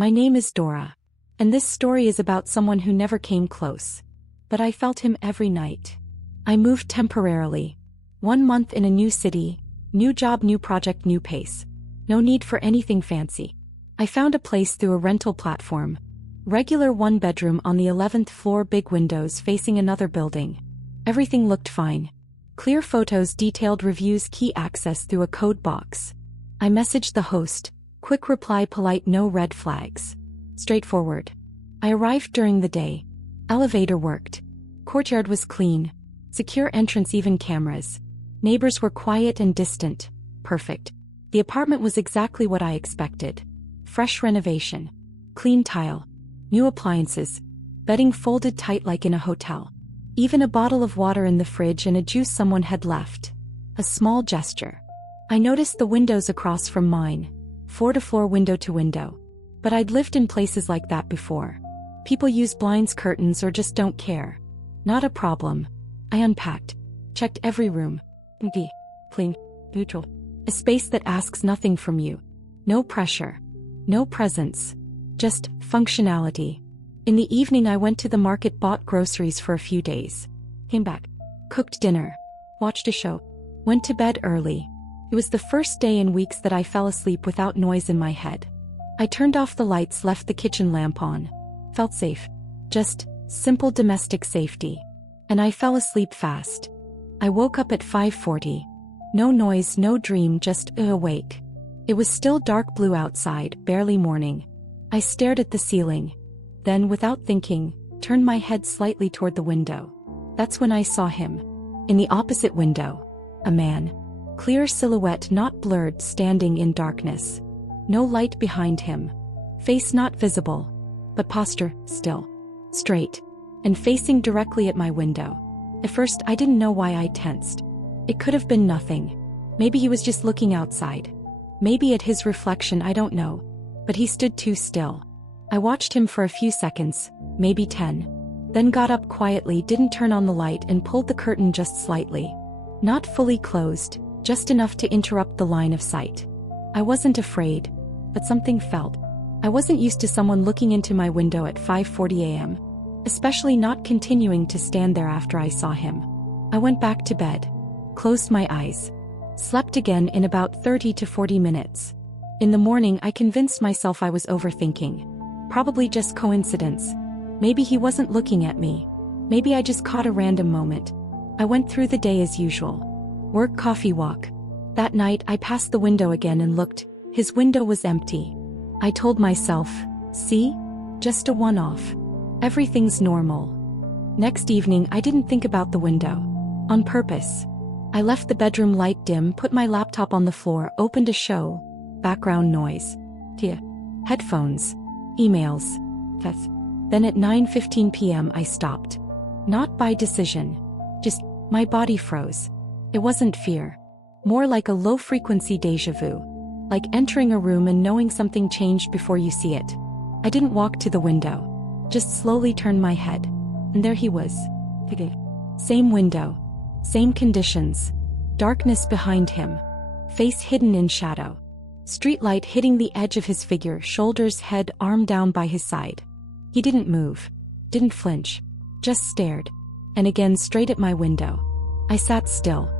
My name is Dora. And this story is about someone who never came close. But I felt him every night. I moved temporarily. 1 month in a new city, new job, new project, new pace. No need for anything fancy. I found a place through a rental platform. Regular 1-bedroom on the 11th floor, big windows facing another building. Everything looked fine. Clear photos, detailed reviews, key access through a code box. I messaged the host. Quick reply, polite, no red flags. Straightforward. I arrived during the day. Elevator worked. Courtyard was clean. Secure entrance, even cameras. Neighbors were quiet and distant. Perfect. The apartment was exactly what I expected. Fresh renovation. Clean tile. New appliances. Bedding folded tight like in a hotel. Even a bottle of water in the fridge and a juice someone had left. A small gesture. I noticed the windows across from mine. Floor-to-floor, window-to-window. But I'd lived in places like that before. People use blinds, curtains, or just don't care. Not a problem. I unpacked. Checked every room. Empty. Clean. Neutral. A space that asks nothing from you. No pressure. No presence. Just functionality. In the evening I went to the market, bought groceries for a few days. Came back. Cooked dinner. Watched a show. Went to bed early. It was the first day in weeks that I fell asleep without noise in my head. I turned off the lights, left the kitchen lamp on. Felt safe. Just simple domestic safety. And I fell asleep fast. I woke up at 5:40. No noise, no dream, just awake. It was still dark blue outside, barely morning. I stared at the ceiling. Then, without thinking, turned my head slightly toward the window. That's when I saw him. In the opposite window. A man. Clear silhouette, not blurred, standing in darkness. No light behind him. Face not visible. But posture, still. Straight. And facing directly at my window. At first I didn't know why I tensed. It could have been nothing. Maybe he was just looking outside. Maybe at his reflection, I don't know. But he stood too still. I watched him for a few seconds, maybe 10. Then got up quietly, didn't turn on the light, and pulled the curtain just slightly. Not fully closed, just enough to interrupt the line of sight. I wasn't afraid. But something felt. I wasn't used to someone looking into my window at 5:40 a.m. Especially not continuing to stand there after I saw him. I went back to bed. Closed my eyes. Slept again in about 30 to 40 minutes. In the morning I convinced myself I was overthinking. Probably just coincidence. Maybe he wasn't looking at me. Maybe I just caught a random moment. I went through the day as usual. Work, coffee, walk. That night I passed the window again and looked. His window was empty. I told myself, see? Just a one-off. Everything's normal. Next evening I didn't think about the window. On purpose. I left the bedroom light dim, put my laptop on the floor, opened a show. Background noise. Headphones. Emails. Then at 9:15 p.m. I stopped. Not by decision. Just, my body froze. It wasn't fear. More like a low-frequency déjà vu. Like entering a room and knowing something changed before you see it. I didn't walk to the window. Just slowly turned my head. And there he was. Same window. Same conditions. Darkness behind him. Face hidden in shadow. Streetlight hitting the edge of his figure, shoulders, head, arm down by his side. He didn't move. Didn't flinch. Just stared. And again straight at my window. I sat still.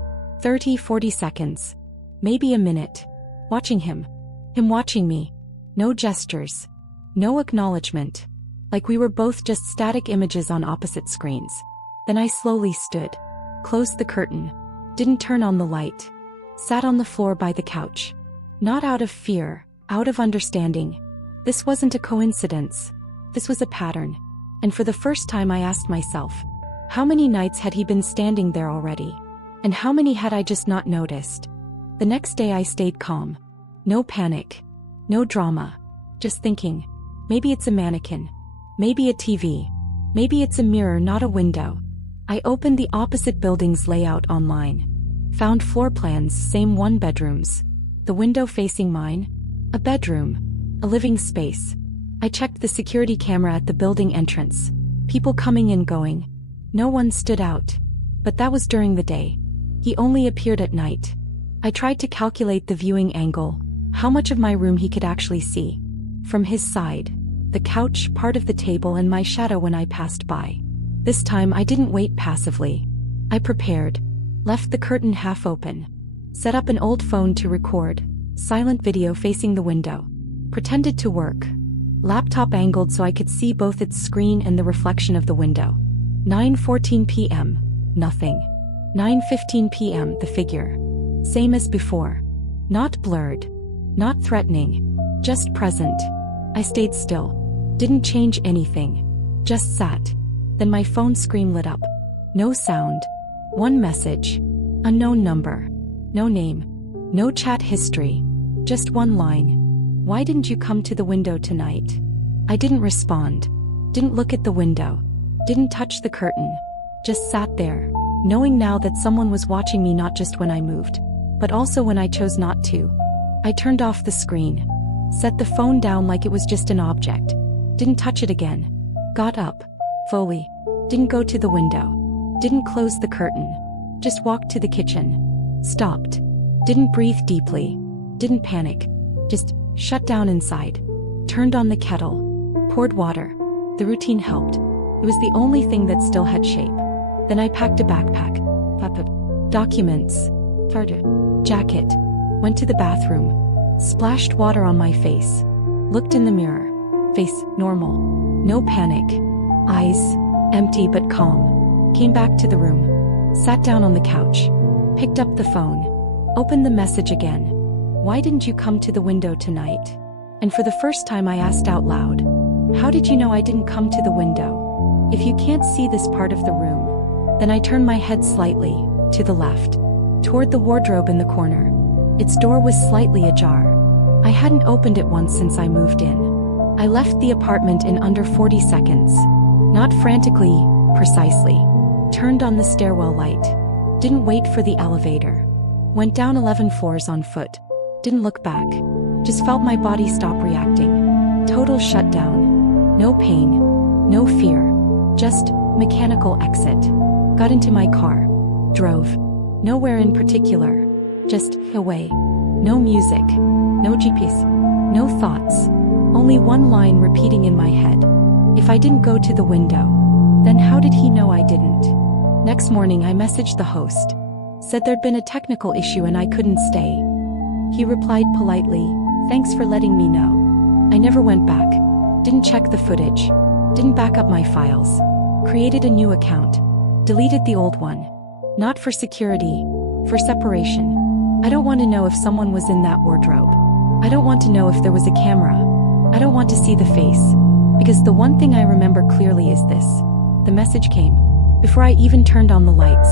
30, 40 seconds. Maybe a minute. Watching him. Him watching me. No gestures. No acknowledgement. Like we were both just static images on opposite screens. Then I slowly stood. Closed the curtain. Didn't turn on the light. Sat on the floor by the couch. Not out of fear, out of understanding. This wasn't a coincidence. This was a pattern. And for the first time I asked myself, how many nights had he been standing there already? And how many had I just not noticed? The next day I stayed calm. No panic. No drama. Just thinking. Maybe it's a mannequin. Maybe a TV. Maybe it's a mirror, not a window. I opened the opposite building's layout online. Found floor plans, same 1-bedrooms. The window facing mine. A bedroom. A living space. I checked the security camera at the building entrance. People coming and going. No one stood out. But that was during the day. He only appeared at night. I tried to calculate the viewing angle, how much of my room he could actually see. from his side, the couch, part of the table, and my shadow when I passed by. This time I didn't wait passively. I prepared, left the curtain half open, set up an old phone to record, silent video facing the window, pretended to work, laptop angled so I could see both its screen and the reflection of the window. 9:14 p.m. Nothing. 9:15 p.m. The figure. Same as before. Not blurred. Not threatening. Just present. I stayed still. Didn't change anything. Just sat. Then my phone screen lit up. No sound. One message. Unknown number. No name. No chat history. Just one line. Why didn't you come to the window tonight? I didn't respond. Didn't look at the window. Didn't touch the curtain. Just sat there, knowing now that someone was watching me, not just when I moved, but also when I chose not to. I turned off the screen. Set the phone down like it was just an object. Didn't touch it again. Got up. Fully. Didn't go to the window. Didn't close the curtain. Just walked to the kitchen. Stopped. Didn't breathe deeply. Didn't panic. Just shut down inside. Turned on the kettle. Poured water. The routine helped. It was the only thing that still had shape. Then I packed a backpack. Documents. Jacket. Went to the bathroom. Splashed water on my face. Looked in the mirror. Face normal. No panic. Eyes empty but calm. Came back to the room. Sat down on the couch. Picked up the phone. Opened the message again. Why didn't you come to the window tonight? And for the first time I asked out loud. How did you know I didn't come to the window? If you can't see this part of the room, then I turned my head slightly, to the left, toward the wardrobe in the corner. Its door was slightly ajar. I hadn't opened it once since I moved in. I left the apartment in under 40 seconds. Not frantically, precisely. Turned on the stairwell light. Didn't wait for the elevator. Went down 11 floors on foot. Didn't look back. Just felt my body stop reacting. Total shutdown. No pain. No fear. Just mechanical exit. Got into my car. Drove. Nowhere in particular. Just away. No music. No GPS. No thoughts. Only one line repeating in my head. If I didn't go to the window, then how did he know I didn't? Next morning I messaged the host. Said there'd been a technical issue and I couldn't stay. He replied politely, "Thanks for letting me know." I never went back. Didn't check the footage. Didn't back up my files. Created a new account. Deleted the old one. Not for security. For separation. I don't want to know if someone was in that wardrobe. I don't want to know if there was a camera. I don't want to see the face. Because the one thing I remember clearly is this. The message came before I even turned on the lights.